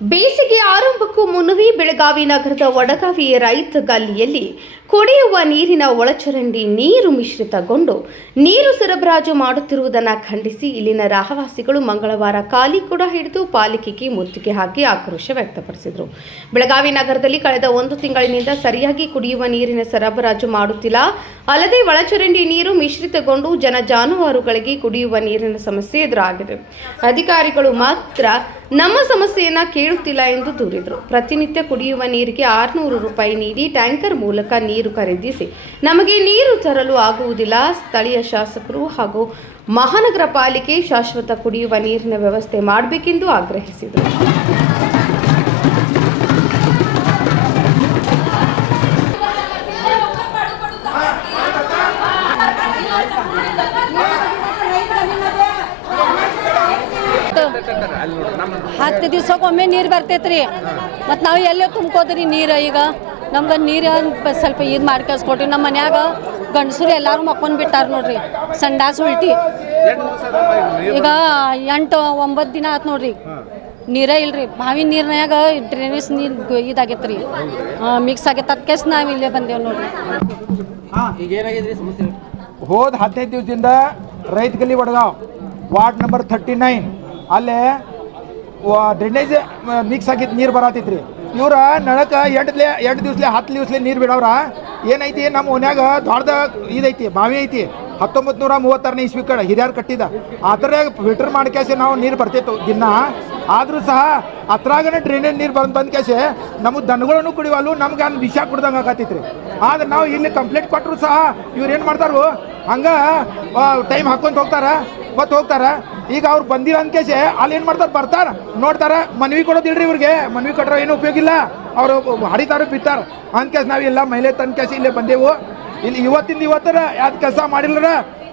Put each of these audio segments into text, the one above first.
ಬೇಸಿಗೆ ಆರಂಭಕ್ಕೂ ಮುನ್ನವೇ ಬೆಳಗಾವಿ ನಗರದ ವಡಗಾವಿ ರೈತ ಗಲ್ಲಿಯಲ್ಲಿ ಕುಡಿಯುವ ನೀರಿನ ಒಳಚರಂಡಿ ನೀರು ಮಿಶ್ರಿತಗೊಂಡು ನೀರು ಸರಬರಾಜು ಮಾಡುತ್ತಿರುವುದನ್ನು ಖಂಡಿಸಿ ಇಲ್ಲಿನ ರಹವಾಸಿಗಳು ಮಂಗಳವಾರ ಖಾಲಿ ಕೂಡ ಹಿಡಿದು ಪಾಲಿಕೆಗೆ ಮುತ್ತಿಗೆ ಹಾಕಿ ಆಕ್ರೋಶ ವ್ಯಕ್ತಪಡಿಸಿದರು. ಬೆಳಗಾವಿ ನಗರದಲ್ಲಿ ಕಳೆದ 1 ತಿಂಗಳಿನಿಂದ ಸರಿಯಾಗಿ ಕುಡಿಯುವ ನೀರಿನ ಸರಬರಾಜು ಮಾಡುತ್ತಿಲ್ಲ. ಅಲ್ಲದೆ ಒಳಚರಂಡಿ ನೀರು ಮಿಶ್ರಿತಗೊಂಡು ಜಾನುವಾರುಗಳಿಗೆ ಕುಡಿಯುವ ನೀರಿನ ಸಮಸ್ಯೆ ಎದುರಾಗಿದೆ. ಅಧಿಕಾರಿಗಳು ಮಾತ್ರ ನಮ್ಮ ಸಮಸ್ಯೆಯನ್ನ ಕೇಳುತ್ತಿಲ್ಲ ಎಂದು ದೂರಿದರು. ಪ್ರತಿನಿತ್ಯ ಕುಡಿಯುವ ನೀರಿಗೆ 600 ರೂಪಾಯಿ ನೀಡಿ ಟ್ಯಾಂಕರ್ ಮೂಲಕ ನೀರು ಖರೀದಿಸಿ ನಮಗೆ ನೀರು ತರಲು ಆಗುವುದಿಲ್ಲ. ಸ್ಥಳೀಯ ಶಾಸಕರು ಹಾಗೂ ಮಹಾನಗರ ಪಾಲಿಕೆ ಶಾಶ್ವತ ಕುಡಿಯುವ ನೀರಿನ ವ್ಯವಸ್ಥೆ ಮಾಡಬೇಕೆಂದು ಆಗ್ರಹಿಸಿದರು. ಹತ್ತು ದಿವ್ಸಕ್ಕೊಮ್ಮೆ ನೀರು ಬರ್ತೈತ್ರಿ. ಮತ್ತು ನಾವು ಎಲ್ಲೇ ತುಂಬ್ಕೋದ್ರಿ ನೀರು. ಈಗ ನಮ್ಗೆ ನೀರು ಸ್ವಲ್ಪ ಇದು ಮಾಡಿ ಕಳ್ಸ್ಕೊಟ್ರಿ. ನಮ್ಮ ಮನ್ಯಾಗ ಗಂಡಸರು ಎಲ್ಲರೂ ಮಕ್ಕೊಂಡು ಬಿಟ್ಟಾರ ನೋಡ್ರಿ, ಸಂಡಾಸ್ ಉಲ್ಟಿ. ಈಗ 8-9 ದಿನ ಆಯ್ತು ನೋಡ್ರಿ, ನೀರೇ ಇಲ್ರಿ. ಬಾವಿ ನೀರ್ನಾಗ ಡ್ರೈನೇಜ್ ನೀರು ಇದಾಗೈತೆ ರೀ, ಮಿಕ್ಸ್ ಆಗೈತೆ. ಅದಕ್ಕೆ ನಾವು ಇಲ್ಲೇ ಬಂದೇವು ನೋಡ್ರಿ. ಹೋದ 15 ದಿವಸದಿಂದ ರೈತ ಗಲ್ಲಿ ವಡಗಾವ್ ವಾರ್ಡ್ ನಂಬರ್ 39 ಅಲ್ಲೇ ಡ್ರೈನೇಜ್ ಮಿಕ್ಸ್ ಆಗಿದ್ದು ನೀರು ಬರತೈತ್ರಿ. ಇವ್ರ ನಳಕ್ಕೆ 8 ದಿವ್ಸಲೆ 10 ದಿವ್ಸಲೆ ನೀರು ಬಿಡವ್ರ. ಏನೈತಿ, ನಮ್ಮ ಓನ್ಯಾಗ ದೊಡ್ಡದ ಇದೈತಿ, ಬಾವಿ ಐತಿ. 1936ನೇ ಇಸ್ವಿ ಕಡೆ ಹಿರಿಯರು ಕಟ್ಟಿದ. ಆ ಥರ ಫಿಲ್ಟರ್ ಮಾಡ್ಕ್ಯಾಸೆ ನಾವು ನೀರು ಬರ್ತಿತ್ತು ದಿನ. ಆದರೂ ಸಹ ಅದ್ರಾಗನೇ ಡ್ರೈನೇಜ್ ನೀರು ಬಂದು ಕ್ಯಾಸೆ ನಮಗೆ ದನಗಳನ್ನು ಕುಡಿವಲ್ಲು, ನಮ್ಗೆ ಅಲ್ಲಿ ವಿಷ ಕುಡ್ದಂಗೆ ಆಗತ್ತೈತ್ರಿ. ಆದ್ರೆ ನಾವು ಇಲ್ಲಿ ಕಂಪ್ಲೇಂಟ್ ಕೊಟ್ಟರು ಸಹ ಇವ್ರು ಏನು ಮಾಡ್ತಾರೋ ಹಂಗೆ ಟೈಮ್ ಹಾಕ್ಕೊಂತ ಹೋಗ್ತಾರೆ. ಈಗ ಅವ್ರು ಬಂದಿಲ್ಲ ಅಂದ್ಕೇಸೆ ಅಲ್ಲಿ ಏನು ಮಾಡ್ತಾರೆ, ಬರ್ತಾರೆ ನೋಡ್ತಾರೆ, ಮನವಿ ಕೊಡೋದಿಲ್ರಿ ಇವ್ರಿಗೆ. ಮನವಿ ಕೊಟ್ಟರೆ ಏನೂ ಉಪಯೋಗ ಇಲ್ಲ, ಅವರು ಹಡಿತಾರೆ ಬಿತ್ತಾರೆ ಅಂದ್ಕೇಸ್ ನಾವೆಲ್ಲ ಮಹಿಳೆ ತನ್ಕೇಸಿ ಇಲ್ಲೇ ಬಂದೆವು. ಇಲ್ಲಿ ಇವತ್ತರ ಯಾವ್ದು ಕೆಲಸ ಮಾಡಿಲ್ಲರ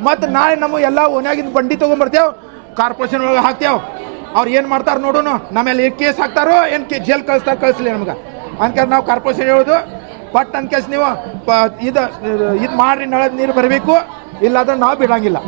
ಮತ್ತು ನಾಳೆ ನಮ್ಮ ಎಲ್ಲ ಓನ್ಯಾಗಿಂದ ಬಂಡಿ ತೊಗೊಂಬರ್ತೇವೆ, ಕಾರ್ಪೊರೇಷನ್ ಒಳಗೆ ಹಾಕ್ತೇವೆ. ಅವ್ರು ಏನು ಮಾಡ್ತಾರೆ ನೋಡೋಣ. ನಮ್ಮೆಲ್ಲ ಕೇಸ್ ಹಾಕ್ತಾರೋ ಏನು ಜೈಲ್ ಕಳಿಸ್ಲಿ ನಮ್ಗೆ ಅಂದ್ಕೇಸ್ ನಾವು ಕಾರ್ಪೊರೇಷನ್ ಹೇಳೋದು ಪಟ್ ಅಂದ್ಕೇಸ್ ನೀವು ಇದು ಮಾಡ್ರಿ, ನಳದ ನೀರು ಬರಬೇಕು, ಇಲ್ಲಾಂದ್ರೆ ನಾವು ಬಿಡಂಗಿಲ್ಲ.